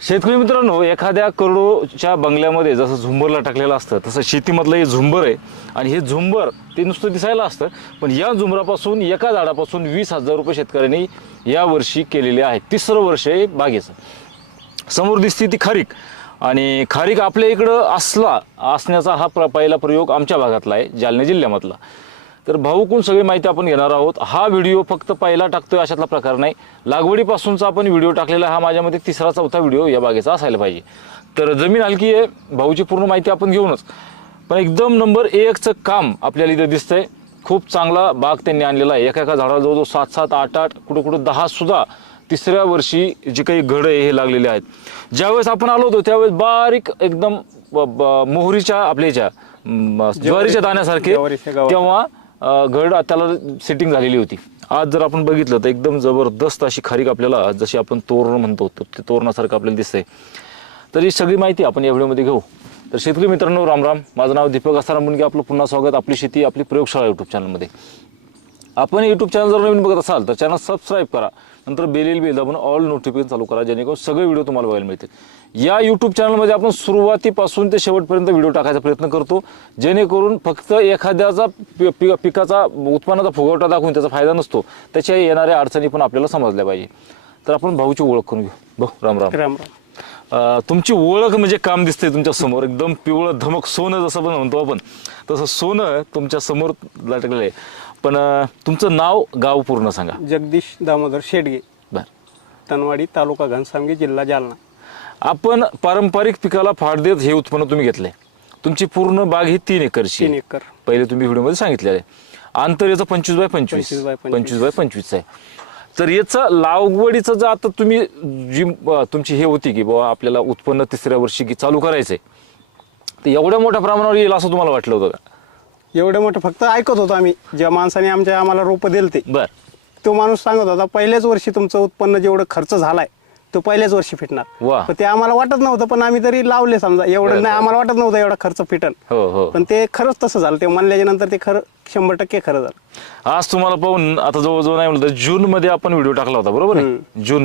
शेतकरी मित्रांनो, एखाद्या करोडोच्या बंगल्यामध्ये जसं झुंबरला टाकलेलं असतं तसं शेतीमधलं हे झुंबर आहे. आणि हे झुंबर ते नुसतं दिसायला असतं, पण या झुंबरापासून एका झाडापासून 20,000 रुपये शेतकऱ्यांनी यावर्षी केलेले आहेत. 3रं वर्ष आहे बागेचं. समोर दिसते ती खारीक, आणि खारीक आपल्या इकडं असण्याचा हा पहिला प्रयोग आमच्या भागातला आहे, जालना जिल्ह्यामधला. तर भाऊकून सगळी माहिती आपण घेणार आहोत. हा व्हिडिओ फक्त पहिला टाकतोय अशातला प्रकार नाही. लागवडीपासूनचा आपण व्हिडिओ टाकलेला हा माझ्यामध्ये 3रा-4था व्हिडिओ या बागेचा असायला पाहिजे. तर जमीन हलकी आहे, भाऊची पूर्ण माहिती आपण घेऊनच. पण एकदम नंबर 1चं काम आपल्याला इथं दिसतंय. खूप चांगला बाग त्यांनी आणलेला आहे. एका झाडाला जवळजवळ 7-7, 8-8, कुठं 10 सुद्धा 3ऱ्या वर्षी जे काही घड आहे हे लागलेले आहेत. ज्यावेळेस आपण आलो होतो त्यावेळेस बारीक एकदम मोहरीच्या आपल्याच्या ज्वारीच्या दाण्यासारखे तेव्हा घड त्याला सेटिंग झालेली होती. आज जर आपण बघितलं तर एकदम जबरदस्त अशी खारीक आपल्याला, जशी आपण तोरण म्हणतो ते तोरणासारखं आपल्याला दिसतंय. तर ही सगळी माहिती आपण या व्हिडिओमध्ये घेऊ. तर शेतकरी मित्रांनो, राम राम. माझं नाव दीपक आसाराम मुंडगे. आपलं पुन्हा स्वागत आपली शेती आपली प्रयोगशाळा यूट्यूब चॅनलमध्ये. आपण यूट्यूब चॅनल जर नवीन बघत असाल तर चॅनल सबस्क्राईब करा, नंतर बेल दाबून ऑल नोटिफिकेशन चालू करा, जेणेकरून सगळे व्हिडिओ तुम्हाला बघायला मिळतील. या यूट्यूब चॅनलमध्ये आपण सुरुवातीपासून ते शेवटपर्यंत व्हिडिओ टाकायचा प्रयत्न करतो, जेणेकरून फक्त एखाद्याचा पिकाचा उत्पन्नाचा फुगवटा दाखवून त्याचा फायदा नसतो, त्याच्या येणाऱ्या अडचणी पण आपल्याला समजल्या पाहिजे. तर आपण भाऊची ओळख करून घेऊ. भाऊ राम राम. राम राम. तुमची ओळख म्हणजे काम दिसतंय तुमच्या समोर, एकदम पिवळं धमक सोनं जसं पण म्हणतो आपण, तसं सोनं तुमच्या समोर लटकलेलं आहे. पण तुमचं नाव गाव पूर्ण सांगा. जगदीश दामोदर शेडगे, बर. तनवाडी, तालुका घनसावंगी, जिल्हा जालना. आपण पारंपरिक पिकाला फाड देत हे उत्पन्न तुम्ही घेतलंय. तुमची पूर्ण बाग ही 3 एकरची 3 एकर. पहिले तुम्ही व्हिडिओमध्ये सांगितलेलं आहे. अंतर याचं 25x25 25x25 आहे. तर याचं लागवडीचं जर आता तुम्ही जी तुमची हे होती की बाबा आपल्याला उत्पन्न 3ऱ्या वर्षी की चालू करायचंय, तर एवढ्या मोठ्या प्रमाणावर येईल असं तुम्हाला वाटलं होतं का? एवढं मोठं फक्त ऐकत होतो आम्ही, ज्या माणसाने आम्हाला रोपं दिलते बर. तो माणूस सांगत होता पहिल्याच वर्षी तुमचं उत्पन्न जेवढं खर्च झालाय तो पहिल्याच वर्षी फिटणार. वा. पण ते आम्हाला वाटत नव्हतं, पण आम्ही तरी लावले. समजा एवढं नाही, आम्हाला वाटत नव्हतं एवढा खर्च फिटन. हो. पण ते खरंच तसं झालं. ते म्हणल्याच्या नंतर ते खरं 100% खरं झालं. आज तुम्हाला पाहून आता जवळजवळ नाही म्हणलं तर जून मध्ये आपण व्हिडिओ टाकला होता, बरोबर आहे? जून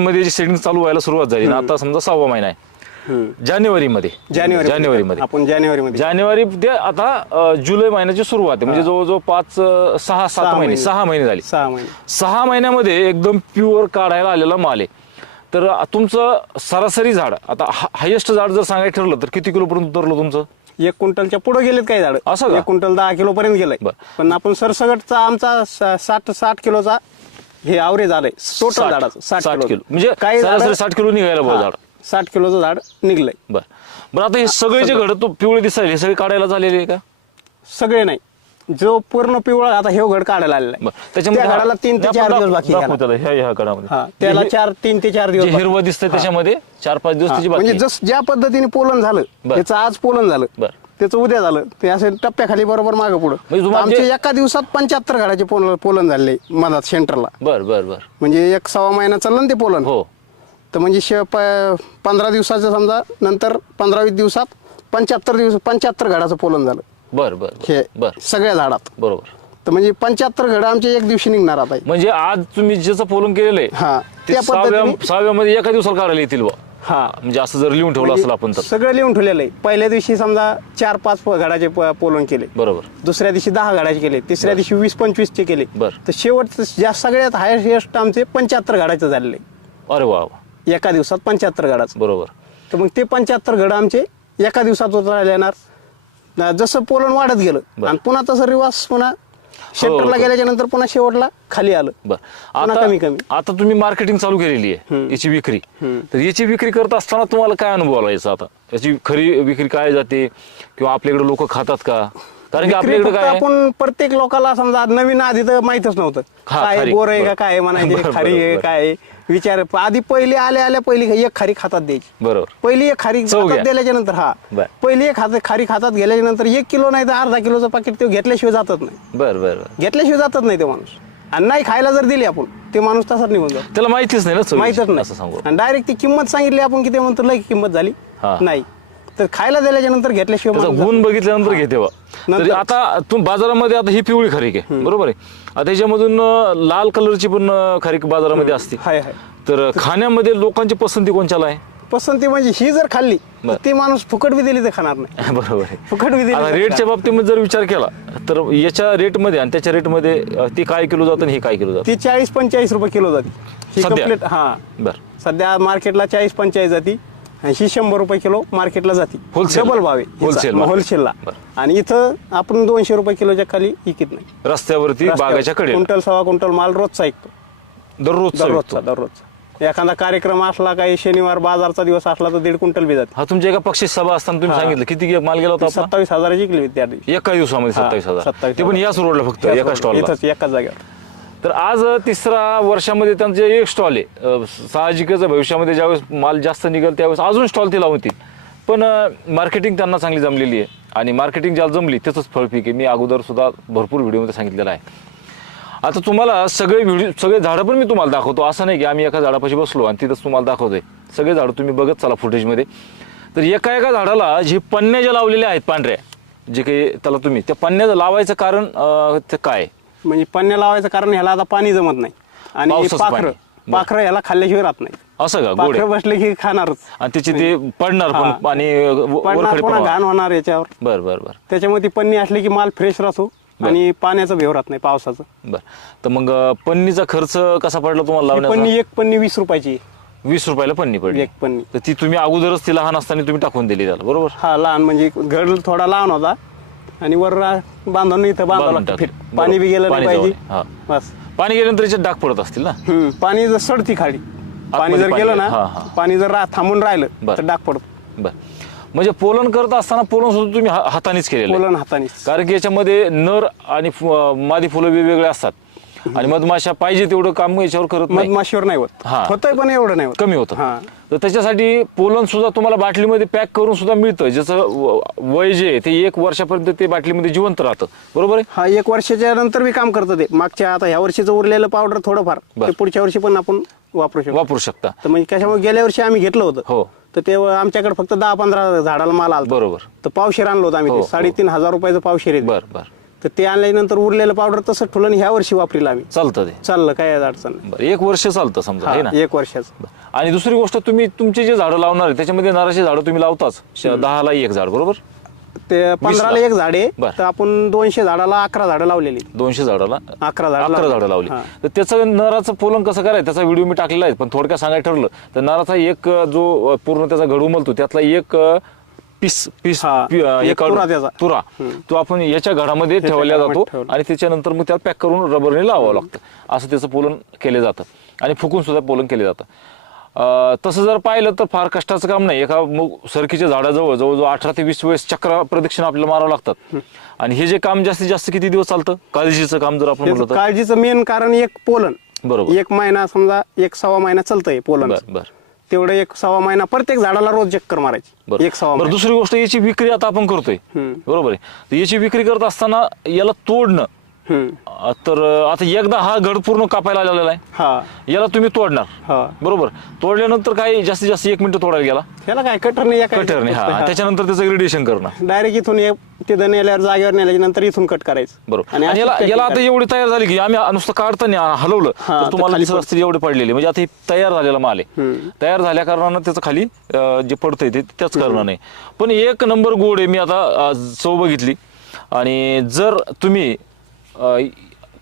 मध्ये जी सेटिंग चालू व्हायला सुरुवात झाली ना, आता समजा 6वा महिना आहे. जानेवारीमध्ये आपण जानेवारी ते आता जुलै महिन्याची सुरुवात आहे. म्हणजे जवळजवळ 5-6-7 महिने 6 महिने झाले. 6 महिन्यामध्ये एकदम प्युअर काढायला आलेला माल आहे. तर तुमचं सरासरी झाड आता हायेस्ट झाड जर सांगायचं ठरलं तर किती किलोपर्यंत उतरलं तुमचं? 1 क्विंटलच्या पुढे गेलेत काही झाड. असं 1 क्विंटल 10 किलो पर्यंत गेलंय. पण आपण सरसगटचा आमचा 60 किलोचा हे ॲव्हरेज आलंय टोटल झाडाचं. 60 किलो म्हणजे काही सरासरी 60 किलो निघायला पाहिजे झाड. 60 किलोचं झाड निघलंय. बरं आता हे सगळे जे घड तो पिवळे दिसायला हे सगळे काढायला झालेले आहे का? सगळे नाही, जो पूर्ण पिवळा आता हे घड काढायला आलेला आहे. त्याच्यामध्ये घडाला 3 ते 4 दिवस बाकी आहे. ह्या घडामध्ये त्याला 3 ते 4 दिवस हिरवं दिसतंय त्याच्यामध्ये 4-5 दिवस त्याची बाकी म्हणजे जस ज्या पद्धतीने पोलन झालं त्याचं आज पोलन झालं, त्याचं उद्या झालं, ते असे टप्प्याखाली बरोबर मागं पुढं. आमचे एका दिवसात 75 घडाचे पोलन झाले मधात सेंटरला. बर म्हणजे 1-1.25 महिना चाललं ना ते पोलन. हो. तर म्हणजे 15 दिवसाचं समजा, नंतर 15-20 दिवसात 75 घडाचं पोलन झालं. बर हे सगळ्या झाडात. बरोबर. तर म्हणजे 75 घड आमचे एक दिवशी निघणार आता. म्हणजे आज तुम्ही ज्याचं पोलन केलेलं आहे त्या पद्धतीने 6व्या मध्ये एका दिवसाला काढायला येतील बा. म्हणजे असं जर लिहून ठेवलं असेल आपण तर सगळं लिहून ठेवलेलं आहे. पहिल्या दिवशी समजा 4-5 घडाचे पोलन केले, बरोबर. दुसऱ्या दिवशी 10 घडाचे केले, तिसऱ्या दिवशी 20-25 केले. तर शेवट ज्या सगळ्यात हायेस्ट आमचे 75 घडाचे झालेले. अरे वा. एका दिवसात 75 घडाचं. बरोबर. तर मग ते 75 घड आमचे एका दिवसात उतरायला येणार. जसं पोलन वाढत गेलं आणि पुन्हा तसं रिवास पुन्हा सेंटरला गेल्याच्या नंतर पुन्हा शेवटला खाली आलं. आता कमी आता तुम्ही मार्केटिंग चालू केलेली आहे याची विक्री. तर याची विक्री करत असताना तुम्हाला काय अनुभव आला याचा? आता याची खरी विक्री काय जाते किंवा आपल्याकडे लोक खातात का? कारण की आपल्याकडे काय आपण प्रत्येक लोकांना समजा नवीन आधी तर माहितच नव्हतं काय बोर आहे का काय म्हणायचे, खारी आहे काय विचार. आधी पहिली आल्या पहिली एक खारी खातात द्यायची. बरोबर. पहिली एक खारी दिल्याच्या नंतर पहिली एक खारी खातात गेल्याच्या नंतर 1 किलो नाही तर अर्धा किलोचं पाकिट ते घेतल्याशिवाय जातच नाही. बरं घेतल्याशिवाय जातच नाही ते माणूस. आणि नाही खायला जर दिली आपण ते माणूस तसाच निघून जातो. त्याला माहितीच नाही ना, माहितच नाही. असं सांगू. आणि डायरेक्ट ती किंमत सांगितली आपण की ते म्हणतो लई किंमत झाली नाही. तर खायला दिल्याच्या नंतर घेतल्याशिवाय गुण बघितल्यानंतर घेते. आता तुम्ही बाजारामध्ये आता ही पिवळी खारीक आहे, बरोबर आहे. आता त्याच्यामधून लाल कलरची पण खारीक बाजारामध्ये असते. तर खाण्यामध्ये लोकांची पसंती कोणच्याला आहे? पसंती म्हणजे ही जर खाल्ली तर बरं. ती माणूस फुकट बी दिली तर खाणार नाही. बरोबर आहे. फुकट बी दिली आता तर रेटच्या बाबतीमध्ये जर विचार केला तर याच्या रेटमध्ये आणि त्याच्या रेटमध्ये ती काय किलो जातं आणि हे काय किलो जातं? ती 40-45 रुपये किलो जाते ही सध्या? कम्प्लीट. हा बरं. सध्या मार्केटला 40-45 जाती आणि ही 100 रुपये किलो मार्केटला जाते. Wholesale? डबल भाव आहे Wholesale market. होलसेलला. बरं. आणि इथं आपण 200 रुपये किलोच्या खाली विकत नाही. रस्त्यावरती बागाच्या कडे क्विंटल सव्वा क्विंटल माल रोजचा ऐकतो. दररोजचा एखादा कार्यक्रम असला काही शनिवार बाजारचा दिवस असला तर 1.5 क्विंटल बी जाते. हा तुमच्या एका पक्षी सभा असताना तुम्ही हा. सांगितलं किती माल गेला होता आपला? 27,000ची विकली त्या दिवशी. एका दिवसामध्ये 27,000. 27,000. ते पण याच रोडला फक्त एका स्टॉलला. इथंच एकाच जागेवर. तर आज तिसरा वर्षामध्ये त्यांचे एक स्टॉल आहे. साहजिकच भविष्यामध्ये ज्यावेळेस माल जास्त निघेल त्यावेळेस अजून स्टॉल ते लावतील. पण मार्केटिंग त्यांना चांगली जमलेली आहे आणि मार्केटिंग ज्याला जमली त्याचंच फळ पीक आहे. मी अगोदर सुद्धा भरपूर व्हिडिओमध्ये सांगितलेलं आहे. आता तुम्हाला सगळे झाडं पण मी तुम्हाला दाखवतो. असं नाही की आम्ही एका झाडापाशी बसलो आणि तिथंच तुम्हाला दाखवतोय. सगळे झाडं तुम्ही बघत चला फुटेजमध्ये. तर एका झाडाला जे पन्न्या ज्या लावलेल्या आहेत पांढऱ्या, जे काही त्याला तुम्ही त्या पन्न्या लावायचं कारण ते काय? म्हणजे पन्न्या लावायचं कारण ह्याला आता पाणी जमत नाही आणि पावसाचं पाणी. पाखरं ह्याला खाल्ल्याशिवाय राहत नाही. असं का? गोड आहे. पाखरं बसले की खाणारच. आणि त्याची ते पडणार हा. पण आणि पडणार वरखडी पुन्हा पण घाण होणार याच्यावर. बर बर बर त्याच्यामुळे ती पन्नी असली की माल फ्रेश राहतो आणि पाण्याचा भेव राहत नाही पावसाचं. बर. तर मग पन्नीचा खर्च कसा पडला तुम्हाला ही लावण्याचा? एक पन्नी 20 रुपयाची. 20 रुपयाला पन्नी पडली. एक पन्नी. तर ती तुम्ही अगोदरच ती लहान असताना तुम्ही टाकून दिली त्याला, बरोबर? हा लहान म्हणजे घर थोडा लहान होता आणि वर बांधून इथं बांधावं बांधून लागतं. टाकलं. पाणी बी गेलं पाणी नाही पाहिजे. जाऊ नये. बस. पाणी गेल्यानंतर याच्यात डाग पडत असतील ना? पाणी जर सडती खाली पाणी जर पाणी गेलं गेलं. ना हा, हा. पाणी जर थांबून राहिलं बरं. तर डाग पडतो. बर. म्हणजे पोलन करत असताना पोलन सुद्धा तुम्ही हातानेच केलेलं आहे. पोलन हाताने. कारण की याच्यामध्ये नर आणि मादी फुलं वेगवेगळे असतात आणि मधमाशा पाहिजे तेवढं काम याच्यावर करत नाही. मधमाशीवर नाही हा. होतंय पण एवढं नाही होत. कमी होतं. हा. तर त्याच्यासाठी पोलन सुद्धा तुम्हाला बाटलीमध्ये पॅक करून सुद्धा मिळतं. ज्याचं वय जे आहे ते 1 वर्षापर्यंत ते बाटलीमध्ये जिवंत राहतं, बरोबर आहे? हा 1 वर्षाच्या नंतर बी काम करतं ते. मागच्या आता ह्या वर्षीचं उरलेलं पावडर थोडंफार बरं. ते पुढच्या वर्षी पण आपण वापरू शकतो. तर म्हणजे कशामुळे गेल्या वर्षी आम्ही घेतलं होतं. हो. तर तेव्हा आमच्याकडे फक्त 10-15 झाडाला माल आला. बरोबर. तर पावशेर आणलं होतं आम्ही. हो, ते 3,500 रुपयाचं पावशेर आहे. बर बर. तर ते आणल्यानंतर उरलेलं पावडर तसंच ठेवलं आणि ह्या वर्षी वापरीला आम्ही. चालतं ते. चाललं काय अडचण नाही. बरं, 1 वर्ष चालतं समजा, आहे ना? 1 वर्षाचं. आणि दुसरी गोष्ट, तुम्ही तुमचे जे झाडं लावणार आहे त्याच्यामध्ये नारळाची झाडं तुम्ही लावताच. 10ला 1 झाड, बरोबर? ते 15ला 1 झाड आहे. बरं. तर आपण 200 झाडाला 11 झाडं लावलेली. 200 झाडाला 11 झाडं लावली. हा. तर त्याचं नराचं पोलन कसं करायचं त्याचा व्हिडिओ मी टाकलेला आहे. पण थोडक्यात सांगायचं ठरलं तर नराचा एक जो पूर्ण त्याचा घड उमलतो त्यातला एक पीस हा, एक तुरा त्याचा. तुरा तो आपण याच्या घडामध्ये ठेवला जातो घडामध्ये ठेवला. आणि त्याच्यानंतर मग त्याला पॅक करून रबरने लावावं लागतं. असं त्याचं पोलन केलं जातं आणि फुकून सुद्धा पोलन केलं जातं. तसं जर पाहिलं तर फार कष्टाचं काम नाही. एका सरकीच्या झाडाजवळ जवळजवळ 18 ते 20 वेळेस चक्र प्रदक्षिणा आपल्याला मारावं लागतात. आणि हे जे काम जास्तीत जास्त किती दिवस चालतं? काळजीचं काम जर आपण त्याचं म्हटलं तर काळजीचं मेन कारण एक पोलन. बरोबर. 1 महिना समजा 1-1.25 महिना चालतंय पोलन. बर बर तेवढं 1-1.25 महिना प्रत्येक झाडाला रोज चक्कर मारायची. बरं. 1-1.25 बरं, दुसरी गोष्ट, याची विक्री आता आपण करतोय, बरोबर आहे? तर याची विक्री करत असताना याला तोडणं, तर आता एकदा हा घड पूर्ण कापायला आलेला आहे, हा. याला तुम्ही तोडणार, हा. बरोबर? तोडल्यानंतर काय जास्तीत जास्त 1 मिनिट तोडायला गेला ह्याला काय कटर नाही. कटर नाही. हा. त्याच्यानंतर त्याचं ग्रेडेशन करणं, डायरेक्ट इथून तिथं नेल्यावर जागेवर नेल्याच्या नंतर इथून कट करायचं. बरोबर. आणि आणि याला आता एवढी तयार झाली की आम्ही नुसतं काढताना हलवलं हा, तर तर तुम्हाला खाली दिसत असतील एवढे पडलेले. म्हणजे आता हे तयार झालेला माल आहे. तयार झाल्या कारणानं त्याचं खाली जे पडतंय ते त्याच कारण नाही. पण 1 नंबर गोड आहे. मी आता चव बघितली आणि जर तुम्ही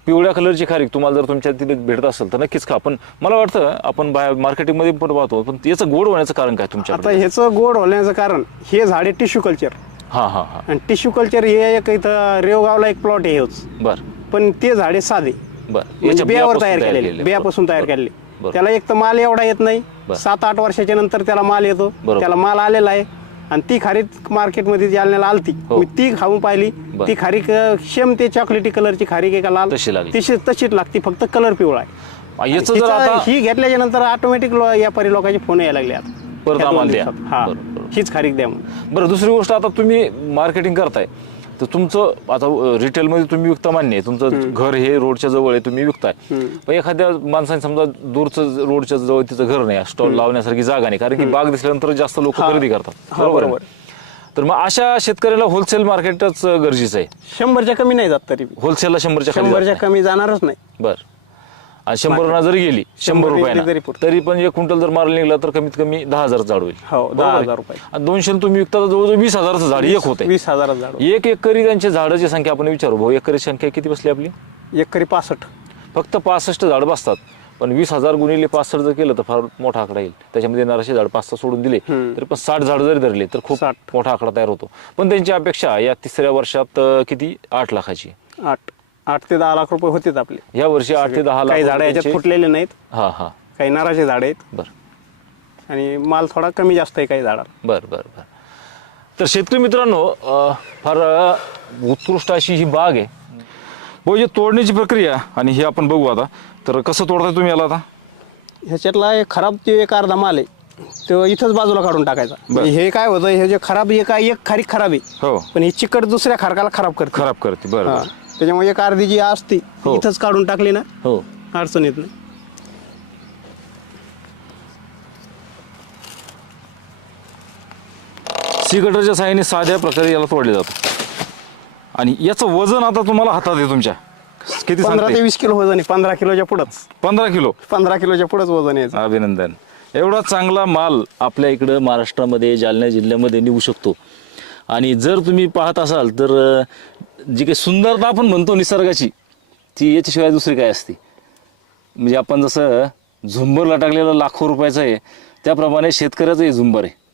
पिवळ्या कलरची खारीक तुम्हाला जर तुमच्या तिथे भेटत असेल तर नक्कीच खा. पण मला वाटतं आपण बाहेर मार्केटिंगमध्ये पण पाहतो, पण याचं गोड होण्याचं कारण काय आता तुमच्याकडे? ह्याचं गोड होण्याचं कारण हे झाडे टिश्यू कल्चर. हा हा हा. आणि टिश्यू कल्चर हे एक इथं रेवगावला एक प्लॉट आहे हेच. बर पण ते झाडे साधे, बर. म्हणजे बियावर तयार केलेले, बियापासून तयार केलेले. त्याला एक तर माल एवढा येत नाही. 7-8 वर्षाच्या नंतर त्याला माल येतो. त्याला माल आलेला आहे. आणि ती खारीक मार्केटमध्ये जालन्याला आलती, मी ती खाऊन पाहिली. ती खारीक सेम ते चॉकलेटी कलरची खारीक एका लाल तशीच लागती, फक्त कलर पिवळा आहे. याचं जर आता ही घेतल्याच्या नंतर ऑटोमॅटिक व्यापारी लोकांचे फोन यायला लागले आता परत आम्हाला द्या. हा, हीच खारीक द्या म्हणून. बरं, दुसरी गोष्ट, आता तुम्ही मार्केटिंग करताय तर तुमचं आता रिटेलमध्ये तुम्ही विकता मान्य आहे, तुमचं घर हे रोडच्या जवळ आहे, तुम्ही विकताय. पण एखाद्या माणसाने समजा दूरचं रोडच्या जवळ तिचं घर नाही, स्टॉल लावण्यासारखी जागा नाही, कारण की बाग दिसल्यानंतर जास्त लोक खरेदी करतात, बरोबर? तर मग अशा शेतकऱ्याला होलसेल मार्केटच गरजेचं आहे. 100च्या कमी नाही जात तरी. होलसेलला 100च्या कमी जाणारच नाही. बर. आणि 100 जरी गेली 100 रुपयाला तरी पुरतं. तरी पण 1 क्विंटल जर माल निघला तर कमीत कमी 10,000 झाड होईल. हो, 10,000 रुपये. आणि 200 तुम्ही विकता तर जवळजवळ 20,000चं झाड एक होते. 20,000 झाड. एक एकरी त्यांची झाडाची संख्या आपण विचारू भाऊ, एकरी संख्या किती बसली आपली? एकरी 65. फक्त 65 झाड बसतात. पण 20,000 गुणिले 65 जर केलं तर फार मोठा आकडा येईल. त्याच्यामध्ये येणारे झाड 5-6 सोडून दिले तरी पण 60 झाड जरी धरले तर खूप 60. मोठा आकडा तयार होतो. पण त्यांची अपेक्षा या 3ऱ्या वर्षात किती 8 लाखाची. 8 ते 10 लाख रुपये होतेच आपले. या वर्षी 8 ते 10 लाख. काही झाडं याच्यात फुटलेले नाहीत. हा हा. काही नाराचे झाड आहेत. बरं आणि माल थोडा कमी जास्त आहे काही झाडाला. बरं बरं बरं. तर शेतकरी मित्रांनो, फार उत्कृष्ट अशी ही बाग आहे. भाऊ, ही तोडण्याची प्रक्रिया आणि हे आपण बघू आता. तर कसं तोडताय तुम्ही याला आता? ह्याच्यातला एक खराब ते एक अर्धा माल आहे तो इथंच बाजूला काढून टाकायचा. हे काय होतं, हे जे खराब एक खारीक खराब आहे. हो. पण ही चिकट दुसऱ्या खारकाला खराब करते. बरं हा. बरं. त्याच्यामुळे एक अर्धी जी असते हो. इथंच काढून टाकली ना, हो. अडचण येत नाही. सिगटरच्या साहाय्याने साध्या प्रकारे याला तोडले जातं. आणि याचं वजन आता तुम्हाला हातात आहे तुमच्या किती 15 ते सांगते? 20 किलो वजन आहे. 15 किलोच्या पुढंच. 15 किलो. 15 किलोच्या पुढंच वजन आहे. अभिनंदन. एवढा चांगला माल आपल्या इकडं महाराष्ट्रामध्ये जालना जिल्ह्यामध्ये निघू शकतो. आणि जर तुम्ही पाहत असाल तर जी काही सुंदरता आपण म्हणतो निसर्गाची, ती याच्याशिवाय दुसरी काय असते. म्हणजे आपण जसं झुंबरला टाकलेलं लाखो रुपयाचं आहे त्याप्रमाणे शेतकऱ्याचं हे झुंबर आहे.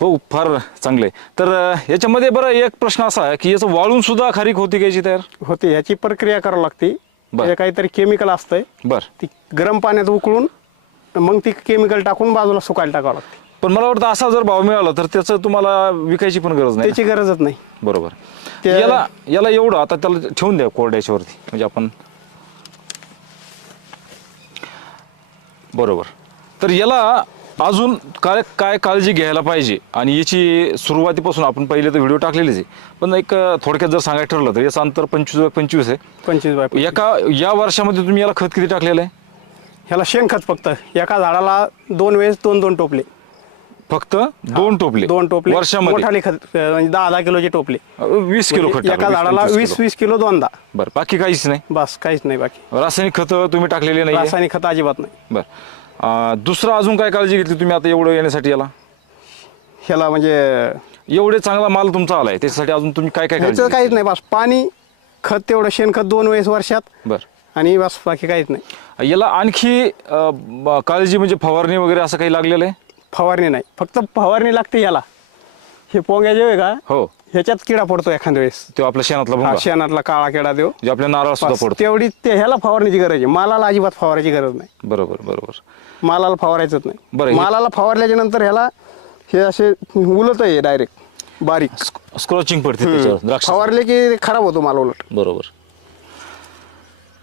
हो, फार चांगलं आहे. तर याच्यामध्ये बरं एक प्रश्न असा आहे की याचं वाळून सुद्धा खारीक होती घ्यायची तयार होते. ह्याची प्रक्रिया करावी लागते. बरं. हे काहीतरी केमिकल असतंय. बरं. ती गरम पाण्यात उकळून मग ती केमिकल टाकून बाजूला सुकायला टाकावं लागते. पण मला वाटतं असा जर भाव मिळाला तर त्याचं तुम्हाला विकायची पण गरज नाही. त्याची गरजच नाही. बरोबर. याला एवढं आता त्याला ठेवून द्या कोरड्याच्यावरती म्हणजे आपण. बरोबर. तर याला अजून काय काय काळजी घ्यायला पाहिजे आणि याची सुरुवातीपासून आपण पहिले तर व्हिडिओ टाकलेलेच आहे, पण एक थोडक्यात जर सांगायचं ठरलं तर याचं अंतर 25 आहे. 25 या वर्षामध्ये तुम्ही याला खत किती टाकलेलं आहे? ह्याला शेणखत फक्त एका झाडाला 2 वेळेस 2-2 टोपले. फक्त 2 टोपले? 2 टोपले वर्षामध्ये? मोठाले खत म्हणजे 10-10 किलोचे टोपले. 20 किलो खत एका झाडाला 20-20 किलो 2दा. बरं. बाकी काहीच नाही? बस काहीच नाही बाकी. रासायनिक खत तुम्ही टाकलेले नाही? रासायनिक खत अजिबात नाही. बरं. दुसरं अजून काय काळजी घेतली तुम्ही आता एवढं येण्यासाठी? ह्याला म्हणजे एवढे चांगला माल तुमचा आलाय त्याच्यासाठी अजून तुम्ही काय काय काळजी ह्याचं काहीच घेतली? नाही. बस पाणी, खत, तेवढं शेणखत 2 वेळेस वर्षात. बरं. आणि बस बाकी काहीच नाही. याला आणखी काळजी म्हणजे फवारणी वगैरे असं काही लागलेलं आहे? फवारणी नाही, फक्त फवारणी लागते याला. हे पोंग्या जे आहे का, हो, ह्याच्यात किडा पडतो एखाद्या वेळेस. तो आपल्या शेणातला हा, भुंगा शेणातला काळा किडा देऊ जे आपल्या नारळ सुद्धा बस, पडतो. तेवढी ह्याला फवारण्याची गरज आहे. मालाला अजिबात फवारायची गरज नाही. बरोबर बरोबर. मालाला फवारायचंच बरं, नाही. हे- मालाला फवारल्याच्या नंतर ह्याला हे असे उलट आहे डायरेक्ट बारीक. स्क्रॉचिंग पडते त्याच्यावर द्राक्ष. फवारले की खराब होतो माल उलट. बरोबर.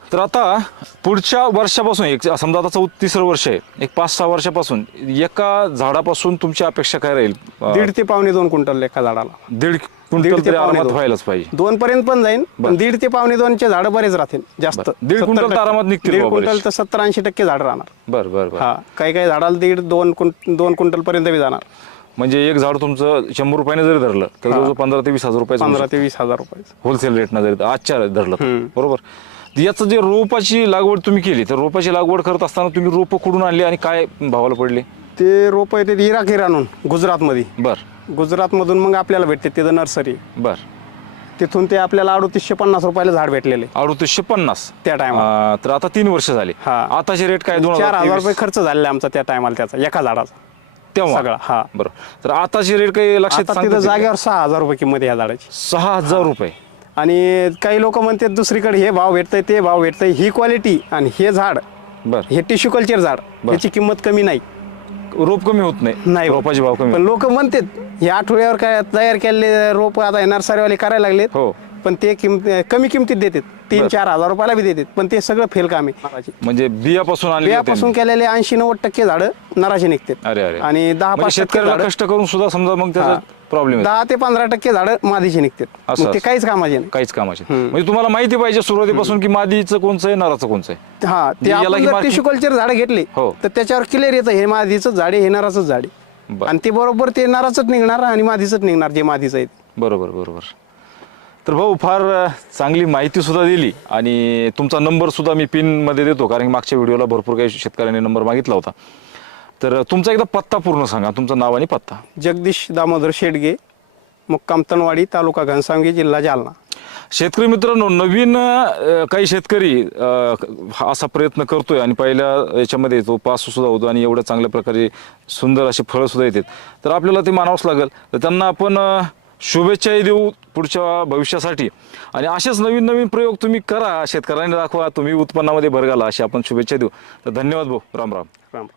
तर आता पुढच्या वर्षापासून एक समजा आता 34 वर्ष आहे, एक 5-6 वर्षापासून एका झाडापासून तुमची अपेक्षा काय राहील? 1.5 ते 2.5 क्विंटल एका झाडाला. 1.5 क्विंटल ते तरी पावणे आरामात 2. व्हायलाच पाहिजे. 2 पर्यंत पण जाईल, पण 1.5 ते 2.5 झाड बरेच राहतील जास्त. बरं. 1.5 क्विंटल तर आरामात निघतील 1.5 बाबा क्विंटल तर 70-80% झाड राहणार. बरं बरं बरं. हा, काही काही झाडाला 2 क्विंटल पर्यंत बी जाणार. म्हणजे एक झाड तुमचं 100 रुपयाने जरी धरलं तर जवळजवळ 15 ते 20 हजार रुपये 15 ते 20 हजार रुपये होलसेल रेटनं जरी आजच्या धरलं तर. बरोबर. याचं जे रोपाची लागवड तुम्ही केली तर रोपाची लागवड करत असताना तुम्ही रोपं कुठून आणली आणि काय भावाला पडले? ते रोप येते इराक आणून गुजरातमध्ये. बरं. गुजरातमधून मग आपल्याला भेटते तिथं नर्सरी. बरं. तिथून ते आपल्याला 3850 रुपयाला झाड भेटलेले 3850 त्या टायमाला. तर आता 3 वर्ष झाली. हा. आताचे रेट काय? 4000 रुपये खर्च झालेला आमचा त्या टायमाला त्याचा एका झाडाचा तेव्हा सगळा. हा, बरं. तर आताची रेट काही लक्षात आता तिथं जागेवर 6000 रुपये किंमत आहे या झाडाची. 6000 रुपये. आणि काही लोक म्हणतात दुसरीकडे हे भाव भेटतंय ते भाव भेटतंय. ही क्वालिटी आणि हे झाड, बरं. हे टिश्यू कल्चर झाड, याची किंमत कमी नाही. रोप कमी होत नाही. रोपाचे भाव कमी. पण लोक म्हणतात हे आठवड्यावर काय तयार केलेले रोप आता नर्सरीवाले करायला लागलेत. हो. पण ते कमी किमतीत देतात. 3-4 हजार रुपयाला बी देतात. पण ते सगळं फेल काम आहे. म्हणजे बियापासून आणले बियापासून केलेले 80-90% झाडं नराशी निघतात. अरे अरे. आणि 10-5% शेतकऱ्याला कष्ट करून सुद्धा समजा मग त्याचा प्रॉब्लेम 10 ते 15% झाडं मादीची निघतात. असं मग ते काहीच कामाचे नाही. काहीच कामाचे. म्हणजे तुम्हाला माहिती पाहिजे सुरुवातीपासून की मादीचं कोणचं आहे नराचं कोणचं आहे. हा, ते आपण जर टिश्यू कल्चर झाडं घेतली हो. तर त्याच्यावर क्लिअर येतं हे मादीचं झाड आहे, हे नराचं झाड आहे. बरं. आणि ते बरोबर ते नराचंच निघणार आणि मादीचंच निघणार जे मादीचं आहे. बरोबर बरोबर. तर भाऊ फार चांगली माहिती सुद्धा दिली आणि तुमचा नंबर सुद्धा मी पिनमध्ये देतो, कारण की मागच्या व्हिडिओला भरपूर काही शेतकऱ्यांनी नंबर मागितला होता. तर तुमचा एकदा पत्ता पूर्ण सांगा, तुमचं नाव आणि पत्ता. जगदीश दामोदर शेडगे, मुक्काम तनवाडी, तालुका घनसावंगी, जिल्हा जालना. शेतकरी मित्रांनो, नवीन काही शेतकरी असा प्रयत्न करतोय आणि पहिल्या याच्यामध्ये तो पास सुद्धा होतो आणि एवढ्या चांगल्या प्रकारे सुंदर अशी फळं सुद्धा येतात. तर आपल्याला ते मानावंच लागेल. तर त्यांना आपण शुभेच्छाही देऊ पुढच्या भविष्यासाठी आणि असेच नवीन नवीन प्रयोग तुम्ही करा, शेतकऱ्यांनी दाखवा, तुम्ही उत्पन्नामध्ये भर घाला, अशी आपण शुभेच्छा देऊ. तर धन्यवाद भाऊ. राम राम. राम.